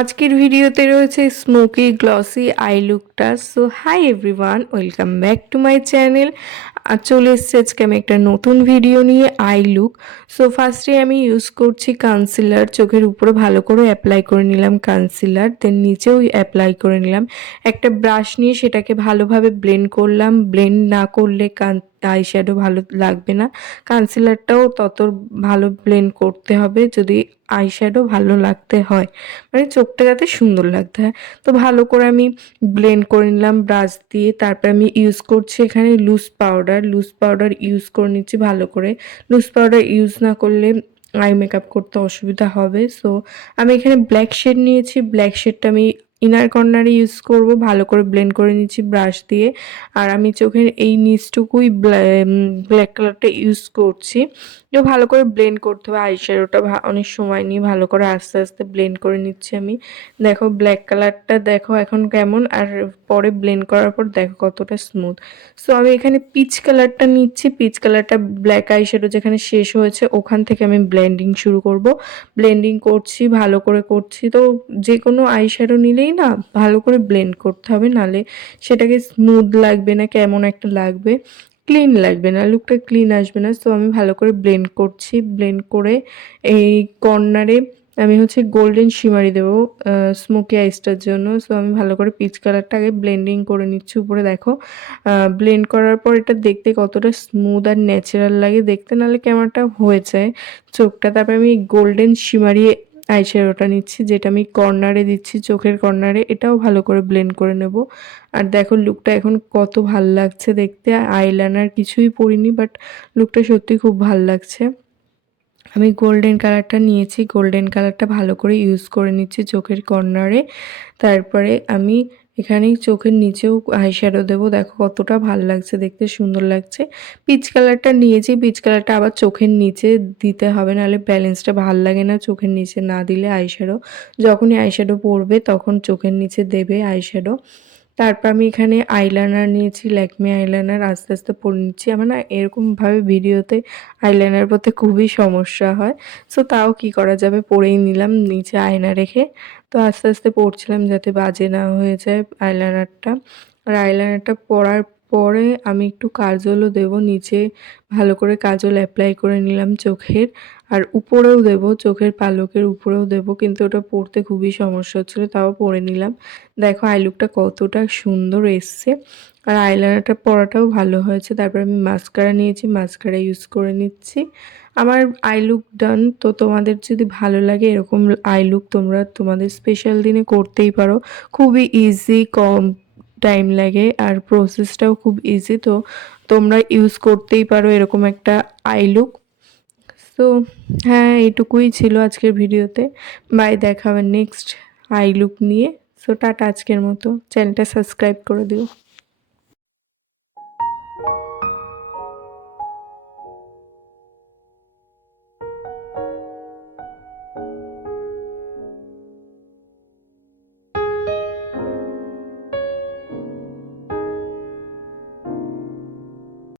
আজকের ভিডিওতে রয়েছে স্মোকি গ্লসি আই লুকটা। So hi everyone, welcome back to my channel. চলে এসেছি আজকে আমি একটা নতুন ভিডিও নিয়ে, আই লুক। সো ফার্স্টে আমি ইউজ করছি কনসিলার। চোখের উপরে ভালো করে অ্যাপ্লাই করে নিলাম কনসিলার, দেন নিচেও অ্যাপ্লাই করে নিলাম। একটা ব্রাশ নিয়ে সেটাকে ভালোভাবে ব্লেন্ড করলাম। ব্লেন্ড না করলে আই শ্যাডো ভালো লাগবে না। কনসিলারটাও তত ভালো ব্লেন্ড করতে হবে যদি আই শ্যাডো ভালো লাগতে হয়, মানে চোখটা যাতে সুন্দর লাগতে হয়। তো ভালো করে আমি ব্লেন্ড করে নিলাম ব্রাশ দিয়ে। তারপর আমি ইউজ করছি এখানে লুজ পাউডার ইউজ করে নিচ্ছি ভালো করে। লুজ পাউডার ইউজ না করলে আই মেকআপ করতে অসুবিধা হবে। সো আমি এখানে ব্ল্যাক শেড নিয়েছি। ব্ল্যাক শেডটা আমি ইনার কর্নারে ইউজ করব। ভালো করে ব্লেন্ড করে নিচ্ছি ব্রাশ দিয়ে। আর আমি চোখের এই নিচটুকুই ব্ল্যাক কালারটা ইউজ করছি। তো ভালো করে ব্লেন্ড করতে হবে। আইশ্যাডোটা অনেক সময় নিয়ে ভালো করে আস্তে আস্তে ব্লেন্ড করে নিচ্ছি আমি। দেখো ব্ল্যাক কালারটা দেখো এখন কেমন, আর পরে ব্লেন্ড করার পর দেখো কতটা স্মুথ। সো আমি এখানে পিচ কালারটা নিচ্ছি। পিচ কালারটা ব্ল্যাক আইশ্যাডো যেখানে শেষ হয়েছে ওখান থেকে আমি ব্লেন্ডিং শুরু করব। ব্লেন্ডিং করছি, ভালো করে করছি। তো যে কোনো আইশ্যাডো নিলেই না ভালো করে ব্লেন্ড করতে হবে, নালে সেটাকে স্মুথ লাগবে না, কেমন একটা লাগবে, ক্লিন লাগবে না, লুকটা ক্লিন আসবে না। সো আমি ভালো করে ব্লেন্ড করছি। ব্লেন্ড করে এই কর্নারে আমি হচ্ছে গোল্ডেন শিমারি দেবো স্মোকি আইসটার জন্য। সো আমি ভালো করে পিচ কালারটা আগে ব্লেন্ডিং করে নিচ্ছি উপরে। দেখো ব্লেন্ড করার পর এটা দেখতে কতটা স্মুথ আর ন্যাচারাল লাগে দেখতে, নাহলে কেমনটা হয়ে যায় চোখটা। তারপরে আমি গোল্ডেন শিমারি আইশ্যাডোটা নিচ্ছি, যেটা আমি কর্নারে দিচ্ছি, চোখের কর্নারে। এটাও ভালো করে ব্লেন্ড করে নেব। আর দেখো লুকটা এখন কত ভাল লাগছে দেখতে। আইলাইনার কিছুই পরিনি, বাট লুকটা সত্যি খুব ভাল লাগছে। আমি গোল্ডেন কালারটা নিয়েছি, গোল্ডেন কালারটা ভালো করে ইউজ করে নিচ্ছি চোখের কর্নারে। তারপরে আমি এখানে চোখের নিচেও আইশ্যাডো দেবো। দেখো কতটা ভাল লাগছে দেখতে, সুন্দর লাগছে। পিচ কালারটা নিয়েছি, পিচ কালারটা আবার চোখের নিচে দিতে হবে, নাহলে ব্যালেন্সটা ভাল লাগে না চোখের নিচে না দিলে আইশ্যাডো। যখনই আইশ্যাডো পরবে তখন চোখের নিচে দেবে আইশ্যাডো। তারপর আমি এখানে আইলাইনার নিয়েছি, ল্যাকমে আইলাইনার। আস্তে আস্তে পরে নিচ্ছি। আমার না এরকমভাবে ভিডিওতে আইলাইনার পরতে খুবই সমস্যা হয়। সো তাও কি করা যাবে, পরেই নিলাম নিচে আয়না রেখে। তো আস্তে আস্তে পরছিলাম যাতে বাজে না হয়ে যায় আইলাইনারটা। আর আইলাইনারটা পরার পরে আমি একটু কাজলও দেবো নিচে। ভালো করে কাজল অ্যাপ্লাই করে নিলাম চোখের। আর উপরেও দেবো, চোখের পালকের উপরেও দেবো, কিন্তু ওটা পরতে খুবই সমস্যা হচ্ছিলো, তাও পরে নিলাম। দেখো আই লুকটা কতটা সুন্দর এসছে। আর আইলাইনারটা পরাটাও ভালো হয়েছে। তারপর আমি মাস্কারা নিয়েছি, মাস্কারা ইউজ করে নিচ্ছি। আমার আই লুক ডান। তো তোমাদের যদি ভালো লাগে এরকম আই লুক তোমরা তোমাদের স্পেশাল দিনে করতেই পারো। খুবই ইজি, কম টাইম লাগে, আর প্রসেসটাও খুব ইজি। তো তোমরা ইউজ করতেই পারো এরকম একটা আই লুক। তো হ্যাঁ, এইটুকুই ছিল আজকের ভিডিওতে। বাই, দেখা হবে নেক্সট আই লুক নিয়ে। সো টাটা আজকের মতো। চ্যানেলটা সাবস্ক্রাইব করে দিও।